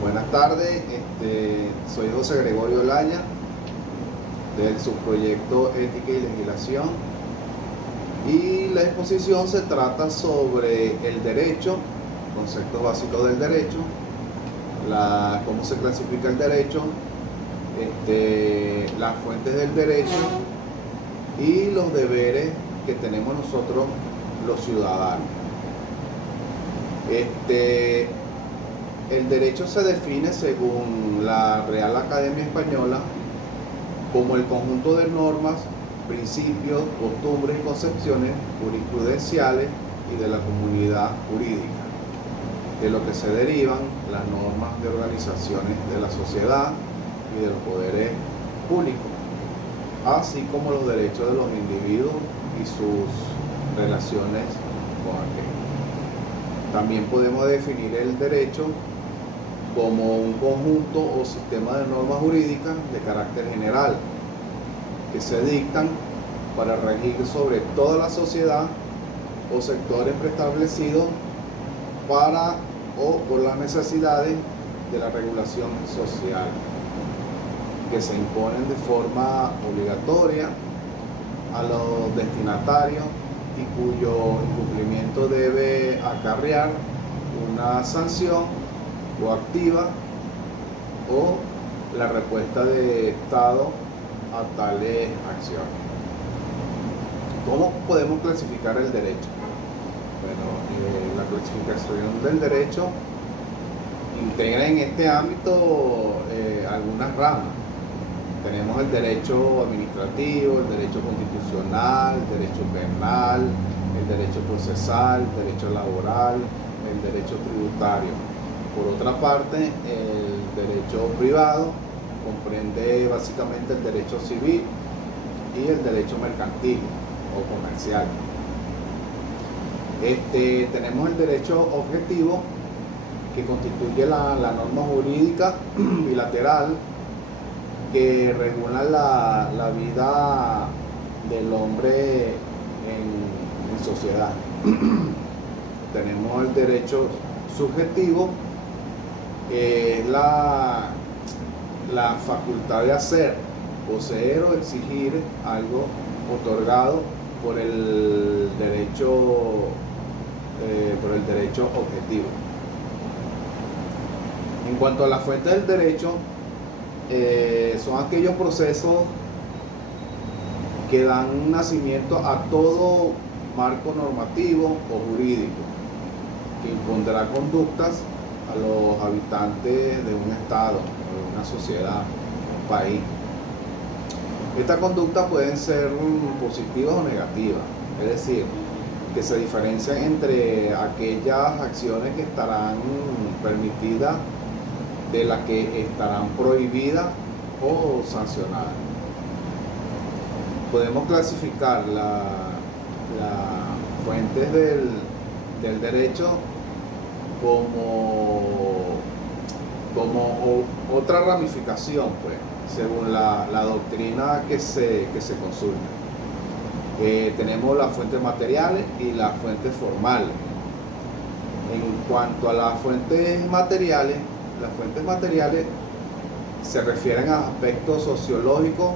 Buenas tardes, soy José Gregorio Laya del subproyecto Ética y Legislación, y la exposición se trata sobre el derecho, conceptos básicos del derecho, cómo se clasifica el derecho, las fuentes del derecho y los deberes que tenemos nosotros los ciudadanos. El derecho se define según la Real Academia Española como el conjunto de normas, principios, costumbres y concepciones jurisprudenciales y de la comunidad jurídica, de lo que se derivan las normas de organizaciones de la sociedad y de los poderes públicos, así como los derechos de los individuos y sus relaciones con aquellos. También podemos definir el derecho como un conjunto o sistema de normas jurídicas de carácter general que se dictan para regir sobre toda la sociedad o sectores preestablecidos para o por las necesidades de la regulación social, que se imponen de forma obligatoria a los destinatarios y cuyo incumplimiento debe acarrear una sanción o activa o la respuesta de Estado a tales acciones. ¿Cómo podemos clasificar el derecho? Bueno, la clasificación del derecho integra en este ámbito algunas ramas. Tenemos el derecho administrativo, el derecho constitucional, el derecho penal, el derecho procesal, el derecho laboral, el derecho tributario. Por otra parte, el derecho privado comprende básicamente el derecho civil y el derecho mercantil o comercial. Tenemos el derecho objetivo, que constituye la norma jurídica bilateral que regula la vida del hombre en sociedad. Tenemos el derecho subjetivo, que es la facultad de hacer, poseer o exigir algo otorgado por el derecho objetivo. En cuanto a la fuente del derecho, son aquellos procesos que dan nacimiento a todo marco normativo o jurídico que impondrá conductas a los habitantes de un estado, de una sociedad, un país. Estas conductas pueden ser positivas o negativas, es decir, que se diferencian entre aquellas acciones que estarán permitidas de las que estarán prohibidas o sancionadas. Podemos clasificar las fuentes del derecho como otra ramificación, pues, según la doctrina que se consulta. Tenemos las fuentes materiales y las fuentes formales. En cuanto a las fuentes materiales se refieren a aspectos sociológicos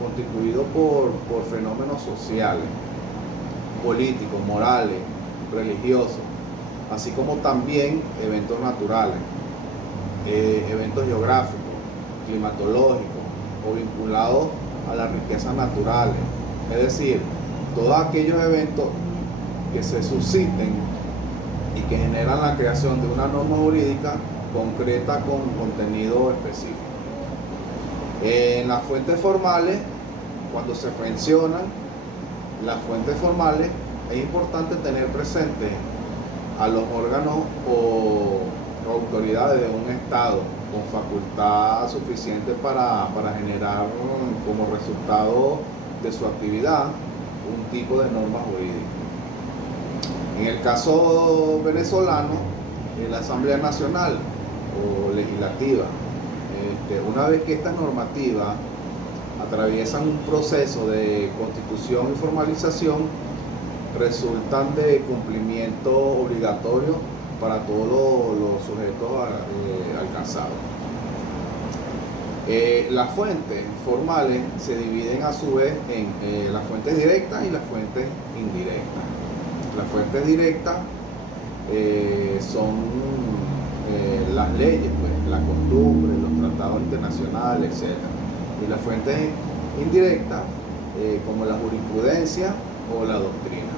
constituidos por fenómenos sociales, políticos, morales, religiosos, así como también eventos naturales, eventos geográficos, climatológicos o vinculados a las riquezas naturales. Es decir, todos aquellos eventos que se susciten y que generan la creación de una norma jurídica concreta con contenido específico. En las fuentes formales, cuando se mencionan las fuentes formales, es importante tener presente a los órganos o autoridades de un Estado con facultad suficiente para generar como resultado de su actividad un tipo de norma jurídica. En el caso venezolano, la Asamblea Nacional o legislativa, una vez que estas normativas atraviesan un proceso de constitución y formalización, resultan de cumplimiento obligatorio para todos los sujetos alcanzados. pasado. Las fuentes formales se dividen a su vez en las fuentes directas y las fuentes indirectas. Las fuentes directas son las leyes, pues, la costumbre, los tratados internacionales, etc. Y las fuentes indirectas, como la jurisprudencia o la doctrina.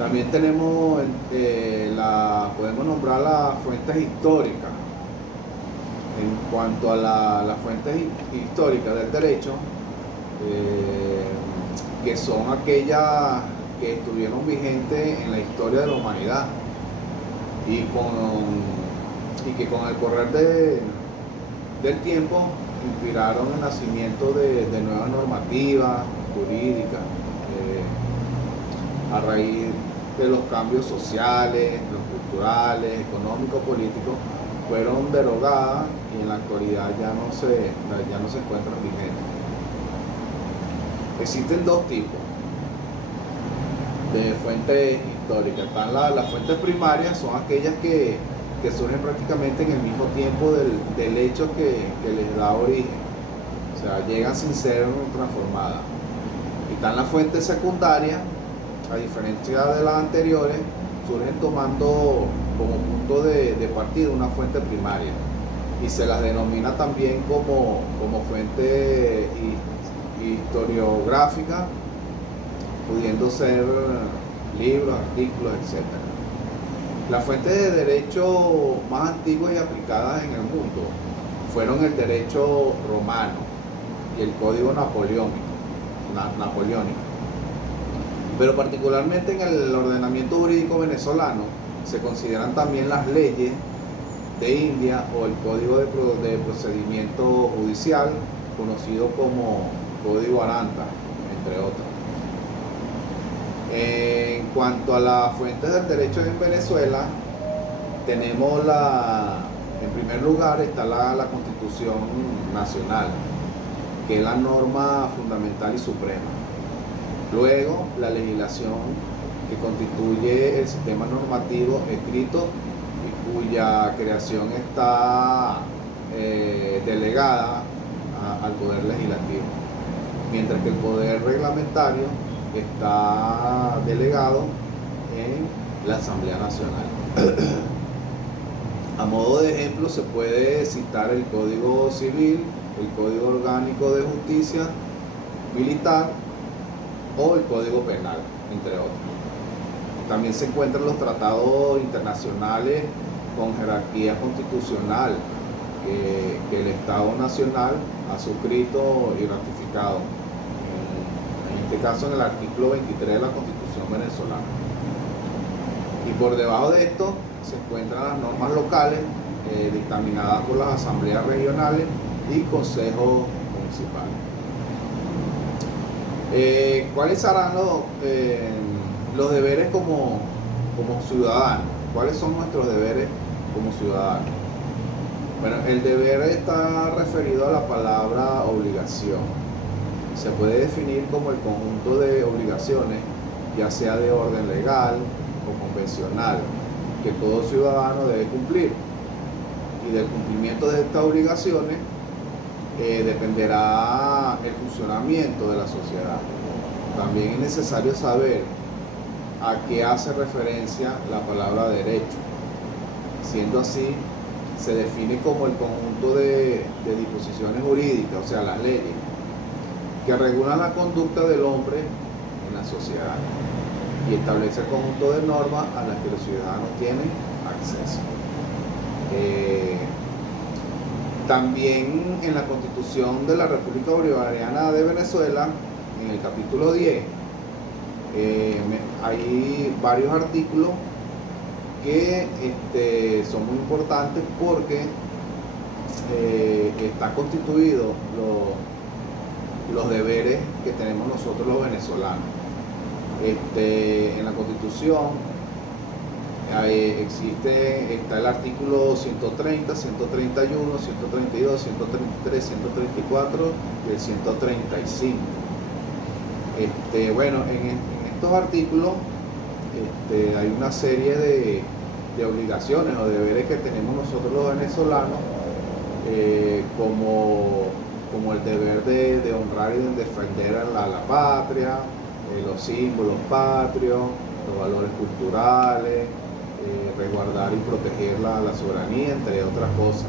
También tenemos, podemos nombrar las fuentes históricas. En cuanto a las fuentes históricas del derecho, que son aquellas que estuvieron vigentes en la historia de la humanidad y que con el correr del tiempo inspiraron el nacimiento de nuevas normativas jurídicas a raíz de los cambios sociales, los culturales, económicos, políticos, fueron derogadas y en la actualidad ya no se encuentran vigentes. Existen dos tipos de fuentes históricas. Están las fuentes primarias, son aquellas que surgen prácticamente en el mismo tiempo del hecho que les da origen, o sea, llegan sin ser transformadas. Y están las fuentes secundarias, a diferencia de las anteriores, surgen tomando como punto de partida una fuente primaria y se las denomina también como fuente historiográfica, pudiendo ser libros, artículos, etc. Las fuentes de derecho más antiguas y aplicadas en el mundo fueron el derecho romano y el código napoleónico. Pero particularmente en el ordenamiento jurídico venezolano se consideran también las leyes de India o el código de procedimiento judicial, conocido como código Aranda, entre otros. En cuanto a las fuentes del derecho en Venezuela, tenemos en primer lugar está la Constitución Nacional, que es la norma fundamental y suprema. Luego, la legislación que constituye el sistema normativo escrito y cuya creación está delegada al Poder Legislativo, mientras que el Poder Reglamentario está delegado en la Asamblea Nacional. A modo de ejemplo se puede citar el Código Civil, el Código Orgánico de Justicia Militar o el Código Penal, entre otros. También se encuentran los tratados internacionales con jerarquía constitucional que el Estado Nacional ha suscrito y ratificado. En este caso en el artículo 23 de la Constitución venezolana. Y por debajo de esto se encuentran las normas locales dictaminadas por las asambleas regionales y consejos municipales. ¿Cuáles serán los deberes como ciudadanos? ¿Cuáles son nuestros deberes como ciudadanos? Bueno, el deber está referido a la palabra obligación. Se puede definir como el conjunto de obligaciones, ya sea de orden legal o convencional, que todo ciudadano debe cumplir. Y del cumplimiento de estas obligaciones dependerá el funcionamiento de la sociedad. También es necesario saber a qué hace referencia la palabra derecho. Siendo así, se define como el conjunto de disposiciones jurídicas, o sea, las leyes, que regulan la conducta del hombre en la sociedad y establece el conjunto de normas a las que los ciudadanos tienen acceso. También en la Constitución de la República Bolivariana de Venezuela, en el capítulo 10, hay varios artículos que son muy importantes porque están constituidos los deberes que tenemos nosotros los venezolanos. En la Constitución está el artículo 130, 131, 132, 133, 134 y el 135. Bueno, en estos artículos hay una serie de obligaciones o deberes que tenemos nosotros los venezolanos, como el deber de honrar y de defender a la patria, los símbolos patrios, los valores culturales, resguardar y proteger la soberanía, entre otras cosas.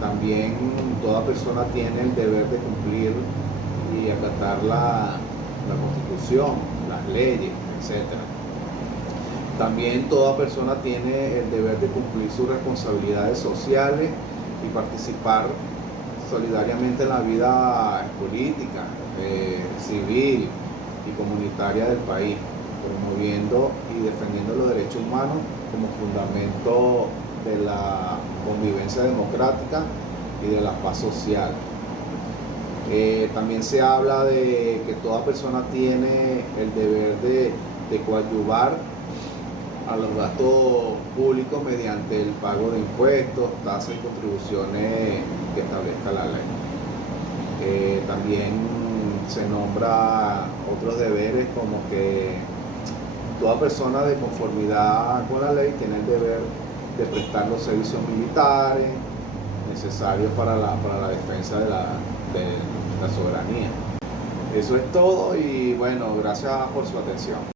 También toda persona tiene el deber de cumplir y acatar la Constitución, las leyes, etc. También toda persona tiene el deber de cumplir sus responsabilidades sociales y participar solidariamente en la vida política, civil y comunitaria del país, promoviendo y defendiendo los derechos humanos como fundamento de la convivencia democrática y de la paz social. También se habla de que toda persona tiene el deber de coadyuvar a los gastos públicos mediante el pago de impuestos, tasas y contribuciones que establezca la ley. También se nombra otros deberes, como que toda persona de conformidad con la ley tiene el deber de prestar los servicios militares necesarios para la defensa de la soberanía. Eso es todo y bueno, gracias por su atención.